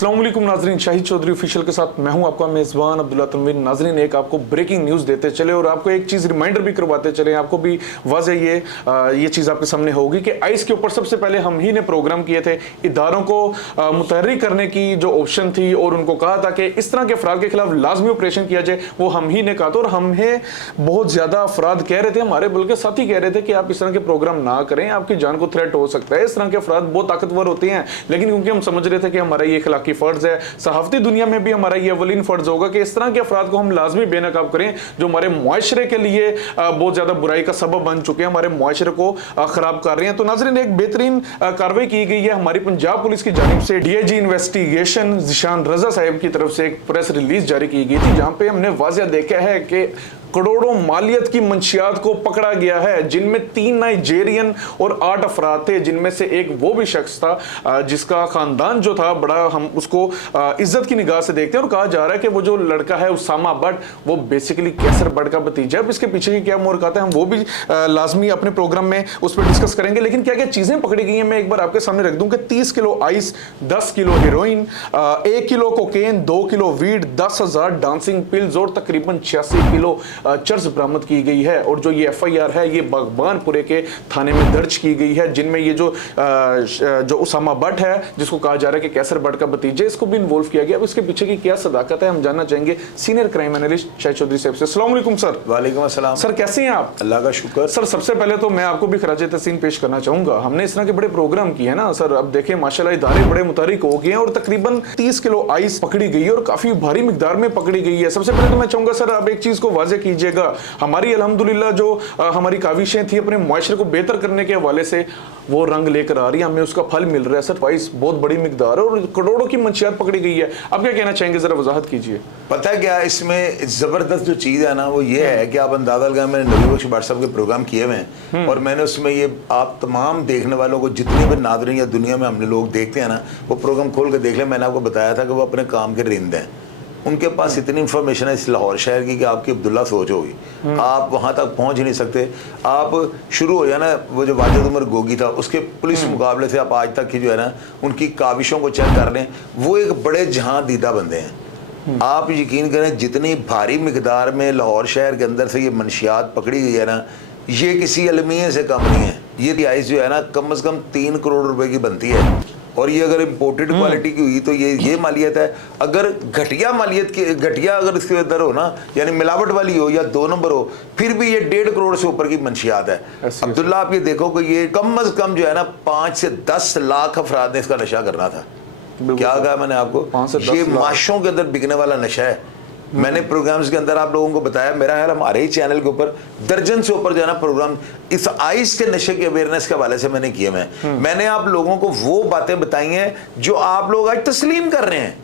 अस्सलामुअलैकुम नाजरीन, शाहिद चौधरी ऑफिशियल के साथ मैं हूं आपका मेजबान अब्दुल्ला तनवीर। नाजरीन, एक आपको ब्रेकिंग न्यूज़ देते चले और आपको एक चीज़ रिमाइंडर भी करवाते चले। आपको भी वाज़ेह ये चीज़ आपके सामने होगी कि आइस के ऊपर सबसे पहले हम ही ने प्रोग्राम किए थे। इदारों को मुतहर्रिक करने की जो ऑप्शन थी और उनको कहा था कि इस तरह के अफराद के खिलाफ लाजमी ऑपरेशन किया जाए, वो हम ही ने कहा था। और हमें बहुत ज़्यादा अफराद कह रहे थे, हमारे बल्कि साथी कह रहे थे कि आप इस तरह के प्रोग्राम ना करें, आपकी जान को थ्रेट हो सकता है। इस तरह के अफराद बहुत ताकतवर होते हैं, लेकिन क्योंकि हम समझ रहे थे कि हमारा ये अखलाकी फ़र्ज़ है, सहाफ़ती दुनिया में भी हमारा ये अवलीन फ़र्ज़ होगा कि इस तरह के अफराद को हम लाजमी बेनकाब करें जो हमारे मुआशरे के लिए बहुत ज़्यादा बुराई का सबब बन चुके हैं, हमारे मुआशरे को ख़राब कर रहे हैं। तो नाज़रीन, एक बेहतरीन कार्रवाई की गई है हमारी पंजाब पुलिस की जानिब से। DIG इन्वेस्टिगेशन ज़ीशान रज़ा साहब की तरफ से एक प्रेस रिलीज जारी की गई थी, जहाँ पे हमने वाज़ेह देखा है कि करोड़ों मालियत की मंशियात को पकड़ा गया है, जिनमें 3 नाइजेरियन और 8 अफराद थे, जिनमें से एक वो भी शख्स था जिसका खानदान जो था बड़ा, हम उसको इज्जत की निगाह से देखते हैं। और कहा जा रहा है कि वो जो लड़का है उसामा बट, वो बेसिकली कैसर बट का भतीजा है। अब इसके पीछे की क्या मोहरकत है, हम वो भी लाजमी अपने प्रोग्राम में उस पर डिस्कस करेंगे। लेकिन क्या क्या चीज़ें पकड़ी गई हैं मैं एक बार आपके सामने रख दूं कि 30 kilo ice, 10 kilo heroin, 1 kilo cocaine, 2 kilo weed, 10,000 dancing pills और तकरीबन 86 किलो चर्स बरामद की गई है। और जो ये FIR है ये बागबानपुरे के थाने में दर्ज की गई है, जिनमें ये जो उसामा बट है, जिसको कहा जा रहा है कि कैसर बट का भतीजा, इसको भी इन्वॉल्व किया गया। अब इसके पीछे की क्या सदाकत है, हम जानना चाहेंगे senior crime analyst Shahid Chaudhary साहब से। अस्सलाम वालेकुम सर। वालेकुम अस्सलाम सर, कैसे हैं आप? अल्लाह का शुक्र। सर, सबसे पहले तो मैं आपको भी खराज तहसीन पेश करना चाहूंगा। हमने इस तरह के बड़े प्रोग्राम किए हैं ना सर, अब देखें माशाल्लाह इदारे बड़े मुतहर्रिक हो गए हैं और तकरीबन 30 किलो आइस पकड़ी गई है और काफी भारी मिकदार में पकड़ी गई है। सबसे पहले तो मैं चाहूंगा सर, आप एक चीज को वाज़ेह कीजिएगा, हमारी अल्हम्दुलिल्लाह जो हमारी काविशें थी अपने मुआशरे को बेहतर करने के हवाले से, वो रंग लेकर आ रही है, हमें उसका फल मिल रहा है। सर, आइस बहुत बड़ी मिकदार है और करोड़ों की मंशियात पकड़ी गई है। आप क्या कहना चाहेंगे, जरा वजाहत कीजिए। पता है क्या इसमें जबरदस्त जो चीज़ है ना, वो ये है कि आप अंदाजा लगाएं, मैंने नबी बख्श भट्ट साहब के प्रोग्राम किए हुए हैं और मैंने उसमें ये आप तमाम देखने वालों को, जितने भी नाज़रीन या दुनिया में हमने लोग देखते हैं ना, वो प्रोग्राम खोल कर देख लें। मैंने आपको बताया था कि वो अपने काम के रिंद हैं, उनके पास इतनी इंफॉर्मेशन है इस लाहौर शहर की कि आपकी अब्दुल्ला सोच होगी, आप वहाँ तक पहुँच ही नहीं सकते। आप शुरू हो जाना, वो जो वाजिद उमर गोगी था उसके पुलिस मुकाबले से आप आज तक की जो है ना उनकी काविशों को चेक कर लें, वो एक बड़े जहाँ दीदा बंदे हैं। आप यकीन करें, जितनी भारी मिकदार में लाहौर शहर के अंदर से ये मनशियात पकड़ी गई है ना, ये किसी अलमिया से कम नहीं है। ये आइस जो है ना कम से कम 3 करोड़ रुपए की बनती है और ये अगर इम्पोर्टेड क्वालिटी की हुई तो ये मालियत है। अगर घटिया मालियत की, घटिया अगर इसके अंदर हो ना, यानी मिलावट वाली हो या 2 नंबर हो, फिर भी ये 1.5 करोड़ से ऊपर की मंशियात है। अब्दुल्ला, आप ये देखो कि ये कम अज कम जो है ना 5 से 10 लाख अफराद ने इसका नशा करना था। क्या कहा मैंने आपको, ये माशों के अंदर बिकने वाला नशा है। मैंने प्रोग्राम्स के अंदर आप लोगों को बताया, मेरा ख्याल हमारे ही चैनल के ऊपर दर्जन से ऊपर जो है ना प्रोग्राम इस आइस के नशे के अवेयरनेस के हवाले से मैंने किए हैं। मैंने आप लोगों को वो बातें बताई हैं जो आप लोग आज तस्लीम कर रहे हैं।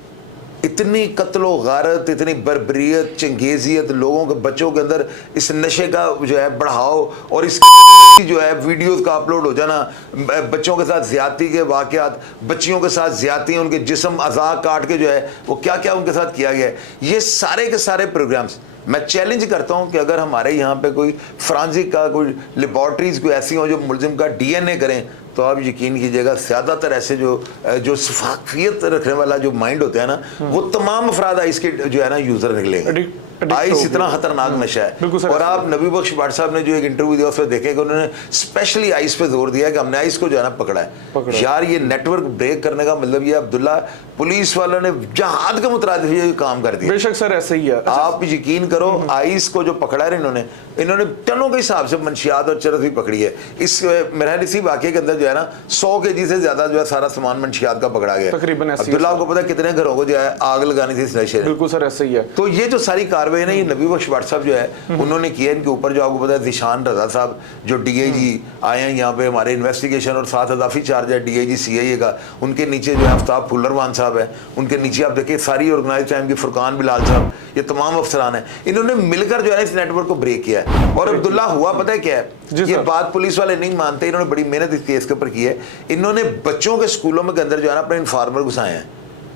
इतनी कत्लो गारत, इतनी बर्बरियत, चंगेजियत, लोगों के बच्चों के अंदर इस नशे का जो है बढ़ाव और इस जो है वीडियोस का अपलोड हो जाना, बच्चों के साथ ज्यादती के वाकयात, बच्चियों के साथ ज्यादती, उनके जिस्म अज़ा काट के जो है वो क्या क्या उनके साथ किया गया है, ये सारे के सारे प्रोग्राम्स मैं चैलेंज करता हूं कि अगर हमारे यहाँ पे कोई फ्रांसिक का कोई लेबॉर्ट्रीज कोई ऐसी हो जो मुलजिम का DNA करें, तो आप यकीन कीजिएगा ज़्यादातर ऐसे जो शफाफियत रखने वाला जो माइंड होता है ना, वो तमाम अफराद आइस के जो है ना यूज़र निकलेंगे। आइस इतना खतरनाक नशा है। और आप नबी बख्श भट्ट साहब ने जो एक इंटरव्यू दिया उसमें देखें कि उन्होंने स्पेशली आइस पे जोर दिया कि हमने आइस को जो है ना पकड़ा है। यार, ये नेटवर्क ब्रेक करने का मतलब ये अब्दुल्ला, पुलिस वालों ने जहाद के मुतरादिफ ये काम कर दिया। बेशक सर, ऐसे ही है। आप यकीन करो, आइस को जो पकड़ा है इन्होंने टनों के हिसाब से मंशियात और चरस भी पकड़ी है। इस मेरा इसी वाक़े के अंदर जो है ना 100 kg से ज्यादा जो है सारा सामान मंशियात का पकड़ा गया। तकरीबन अब्दुल्ला, आपको पता है कितने घरों को जो है आग लगानी थी इस नशे ने। बिल्कुल सर, ऐसे ही है। तो ये जो सारी कार्रवाई ना ये नबी बख्श भट्ट साहब जो है उन्होंने किया। इनके ऊपर जो आपको पता है दिशान रजा साहब जो डीआईजी आए हैं यहाँ पे हमारे इन्वेस्टिगेशन, और साथ अदाफी चार्ज है डीआईजी सीआईए का, उनके नीचे जो है आफ्ताब फुल्लरवान साहब है, उनके नीचे आप देखिए सारी ऑर्गेनाइज टाइम की फुरकान बिलाल साहब, ये तमाम अफसरान हैं, इन्होंने मिलकर जो है इस नेटवर्क को ब्रेक किया है। और अब्दुल्ला हुआ पता है क्या है, ये बात पुलिस वाले नहीं मानते, इन्होंने बड़ी मेहनत इस केस के ऊपर की है। इन्होंने बच्चों के स्कूलों में के अंदर जो है ना अपने इन्फॉर्मर घुसाए हैं,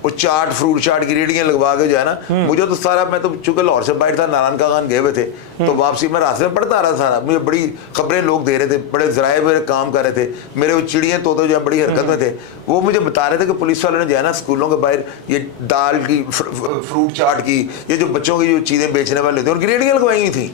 वो चाट फ्रूट चाट की रेडियां लगवा के जो है ना, मुझे तो सारा, मैं तो चूंकि लाहौर से बाहर था, नारायण का खान गए हुए थे, तो वापसी में रास्ते में पढ़ता आ रहा सारा, मुझे बड़ी खबरें लोग दे रहे थे, बड़े जराए मेरे काम कर रहे थे, मेरे वो चिड़ियाँ तोते जो है बड़ी हरकत में थे, वो मुझे बता रहे थे कि पुलिस वालों ने जो है ना स्कूलों के बाहर ये दाल की फ्रूट चाट की, ये जो बच्चों की जो चीज़ें बेचने वाले थे उनकी रेडियां लगवाई हुई थी।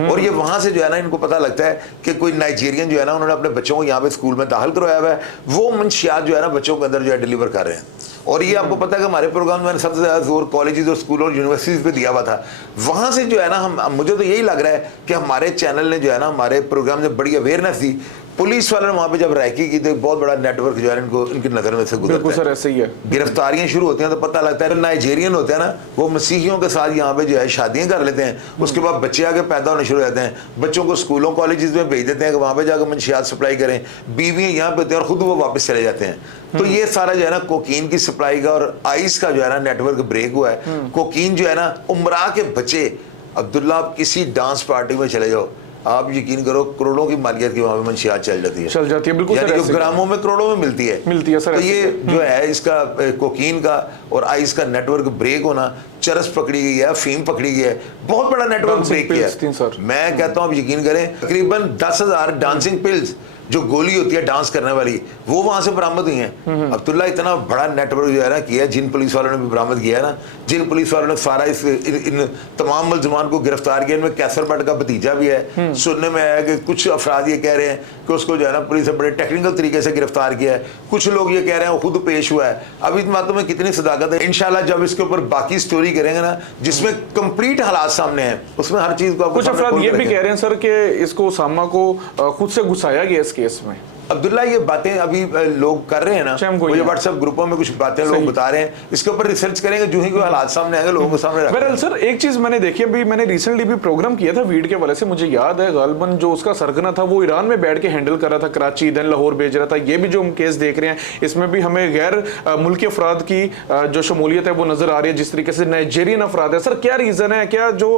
और ये वहां से जो है ना इनको पता लगता है कि कोई नाइजीरियन जो है ना उन्होंने अपने बच्चों को यहाँ पे स्कूल में दाखिल करवाया हुआ है, वो मंशियात जो है ना बच्चों के अंदर जो है डिलीवर कर रहे हैं। और ये आपको पता है कि हमारे प्रोग्राम में सबसे ज़्यादा जोर कॉलेजेस और स्कूल और यूनिवर्सिटीज़ पे दिया हुआ था। वहाँ से जो है ना मुझे तो यही लग रहा है कि हमारे चैनल ने जो है ना हमारे प्रोग्राम में बड़ी अवेयरनेस दी। पुलिस वालों ने वहाँ पे जब रैकी की तो बहुत बड़ा नेटवर्क जो है इनको इनकी नज़र में से गुजरता है। सर ऐसे ही है, गिरफ्तारियां शुरू होती हैं तो पता लगता है नाइजीरियन होते हैं ना, वो मसीहियों के साथ यहाँ पे जो है शादियाँ कर लेते हैं, उसके बाद बच्चे आगे पैदा होने शुरू हो जाते हैं, बच्चों को स्कूलों कॉलेजेस में भेज देते हैं कि वहाँ पे जाकर मंशियात सप्लाई करें, बीवियाँ यहाँ पे होती हैं और खुद वो वापस चले जाते हैं। तो ये सारा जो है ना कोकीन की सप्लाई का और आइस का जो है ना नेटवर्क ब्रेक हुआ है। कोकीन जो है ना उम्रा के बच्चे, अब्दुल्ला आप किसी डांस पार्टी में चले जाओ, आप यकीन करो करोड़ों की मालियत की वहाँ पे मंशियात चल जाती है बिल्कुल, यानी ग्रामों में करोड़ों में मिलती है सर। तो ये जो है इसका कोकीन का और आइस का नेटवर्क ब्रेक होना, चरस पकड़ी गई है, फीम पकड़ी गई है, बहुत बड़ा नेटवर्क ब्रेक किया है। मैं कहता हूँ आप यकीन करें तकरीबन 10,000 डांसिंग पिल्स जो गोली होती है डांस करने वाली, वो वहां से बरामद हुई हैं। अब्दुल्ला इतना बड़ा नेटवर्क जो है ना किया है, जिन पुलिस वालों ने भी बरामद किया है ना, जिन पुलिस वालों ने सारा इन तमाम मुलजमान को गिरफ्तार किया, इनमें कैसर भट्ट का भतीजा भी है। सुनने में आया कि कुछ अफराद ये कह रहे हैं कि उसको जो है ना पुलिस ने बड़े टेक्निकल तरीके से गिरफ्तार किया है, कुछ लोग ये कह रहे हैं वो खुद पेश हुआ है। अब इन बातों में कितनी सदाकत है, इंशाल्लाह जब इसके ऊपर बाकी स्टोरी करेंगे ना जिसमें कंप्लीट हालात सामने हैं, उसमें हर चीज को कुछ अफराद ये भी कह रहे हैं सर कि इसको उसामा को खुद से घुसाया गया इस केस में। अब्दुल्ला ये बातें अभी लोग कर रहे हैं ना, मुझे व्हाट्सएप ग्रुपों में कुछ बातें लोग बता रहे हैं, इसके ऊपर रिसर्च करेंगे, जो ही कोई हालात सामने आएंगे लोगों के सामने रखेंगे। सर एक चीज मैंने देखी, अभी मैंने रिसेंटली भी प्रोग्राम किया था वीड के वाले से, मुझे याद है गालबन जो उसका सरगना था वो ईरान में बैठ के हैंडल कर रहा था, कराची देन लाहौर भेज रहा था। ये भी जो हम केस देख रहे हैं इसमें भी हमें गैर मुल्की अफराद की जो शमूलियत है वो नजर आ रही है, जिस तरीके से नाइजीरियन अफराद है। सर क्या रीजन है, क्या जो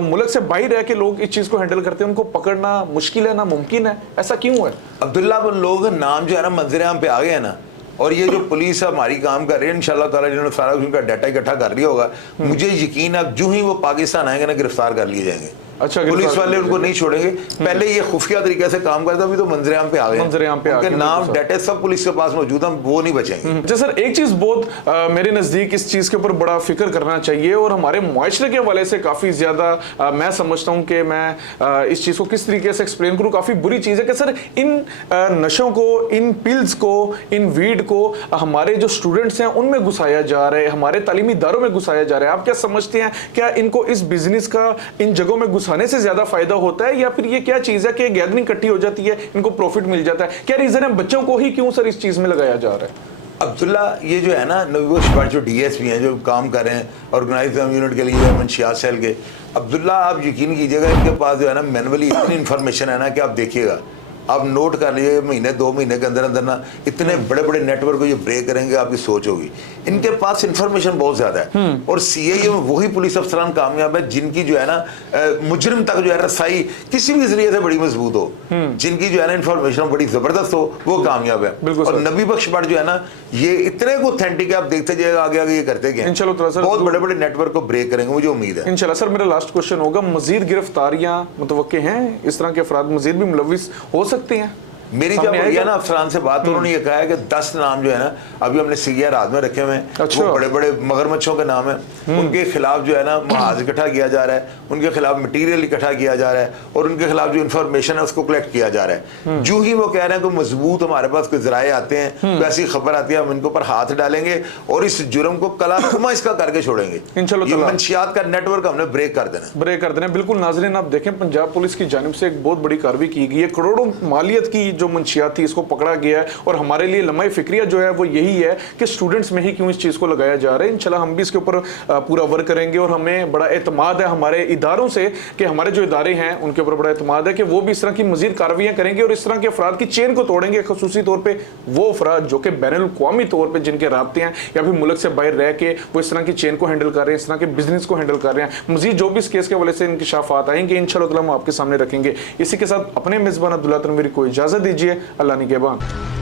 मुल्क से बाहर रह के लोग इस चीज को हैंडल करते हैं उनको पकड़ना मुश्किल है, नामुमकिन है, ऐसा क्यों है? अब्दुल्ला लोग नाम जो है ना मंजर आम पे आ गए ना, और ये जो पुलिस हमारी काम कर रही है इंशाल्लाह ताला जिन्होंने सारा उनका डाटा इकट्ठा कर लिया होगा, मुझे यकीन है जो ही वो पाकिस्तान आएंगे ना गिरफ्तार कर लिए जाएंगे। अच्छा, पुलिस वाले उनको नहीं छोड़ेंगे। पहले ये खुफिया तरीके से काम करता, अभी तो मंजरेआम पे आ गए, उनके नाम डाटा सब पुलिस के पास मौजूद हैं, वो नहीं बचेंगे। अच्छा सर एक चीज बहुत मेरे नजदीक इस चीज के ऊपर बड़ा फिक्र करना चाहिए, और हमारे मुआशरे के हवाले से काफी ज्यादा मैं समझता हूँ कि मैं इस चीज को किस तरीके से एक्सप्लेन करूँ, काफी बुरी चीज है कि सर इन नशों को, इन पिल्स को, इन वीड को हमारे जो स्टूडेंट्स हैं उनमें घुसाया जा रहा है, हमारे तालीमी इदारों में घुसाया जा रहा है। आप क्या समझते हैं, क्या इनको इस बिजनेस का इन जगहों में घुसाने से ज्यादा फायदा होता है, या फिर ये क्या चीज है कि गैदरिंग इकट्ठी हो जाती है, इनको प्रॉफिट मिल जाता है? क्या रीजन है, बच्चों को ही क्यों सर इस चीज में लगाया जा रहा है? अब्दुल्ला ये जो है ना नबी बख्श भट्ट जो डीएसपी हैं जो काम कर रहे हैं ऑर्गेनाइज यूनिट के लिए मंशियात सेल के, अब्दुल्ला आप यकीन कीजिएगा इनके पास जो है ना मैनुअली इतनी इन्फॉर्मेशन है ना कि आप देखिएगा, आप नोट कर लीजिए, महीने 2 महीने के अंदर अंदर ना इतने बड़े बड़े नेटवर्क को ये ब्रेक करेंगे, आपकी सोच होगी। इनके पास इंफॉर्मेशन बहुत ज्यादा है, और सीआईए में वही पुलिस अफसरान कामयाब है जिनकी जो है ना मुजरिम तक जो है रसाई किसी भी जरिए से बड़ी मजबूत हो, जिनकी जो है ना इंफॉर्मेशन बड़ी जबरदस्त हो, वो कामयाब है। और नबी बख्श भट्ट जो है ना ये इतने ऑथेंटिक है, आप देखते जाइएगा आगे आगे ये करते गए, बहुत बड़े बड़े नेटवर्क को ब्रेक करेंगे, मुझे उम्मीद है इंशाल्लाह। सर मेरा लास्ट क्वेश्चन होगा, मजीद गिरफ्तारियां मुतवक्के हैं, इस तरह के अफराद मजीद भी मुलविस हो सकते हैं? मेरी जब हुई ना अफसरान से बात, उन्होंने ये कहा है कि 10 नाम जो है ना अभी हमने सीरिया रात में रखे हुए हैं। अच्छा। वो बड़े बड़े मगरमच्छों के नाम है, उनके खिलाफ जो है ना महाज इकट्ठा किया जा रहा है, उनके खिलाफ मटीरियल इकट्ठा किया जा रहा है, और उनके खिलाफ जो इन्फॉर्मेशन है उसको कलेक्ट किया जा रहा है। जो ही वो कह रहे हैं कि मजबूत हमारे पास कोई जराए आते हैं, कोई ऐसी खबर आती है, हम इनके ऊपर हाथ डालेंगे और इस जुर्म को कलाकुमा इसका करके छोड़ेंगे। ये मंशियात का नेटवर्क हमने ब्रेक कर देना। बिल्कुल नाज़रीन, आप देखें पंजाब पुलिस की जानिब से एक बहुत बड़ी कार्रवाई की गई है, करोड़ों मालियत की जो मंशियात थी इसको पकड़ा गया है, और हमारे लिए लम्हा फिक्रिया जो है वो यही है कि स्टूडेंट्स में ही क्यों इस चीज़ को लगाया जा रहा है। इंशाल्लाह हम भी इसके ऊपर पूरा वर्क करेंगे, और हमें बड़ा एतमाद है हमारे इदारों से कि हमारे जो इदारे हैं उनके ऊपर बड़ा एतमाद है कि वो भी इस तरह की मजीद कार्रवाइयाँ करेंगे और इस तरह के अफराद की चेन को तोड़ेंगे, खसूसी तौर पर वो अफराद जो कि बैनुल-अक़वामी तौर पर जिनके राब्ते हैं या फिर मुल्क से बाहर रह के वो इस तरह की चेन को हैंडल कर रहे हैं, इस तरह के बिजनेस को हैंडल कर रहे हैं। मजीद जो भी इस केस के हवाले से इंकिशाफात आएंगे इंशाअल्लाह हम आपके सामने रखेंगे। इसी के साथ अपने मेज़बान अब्दुल्ला तनवीर को इजाज़त दीजिए। अल्लाह निगहबान।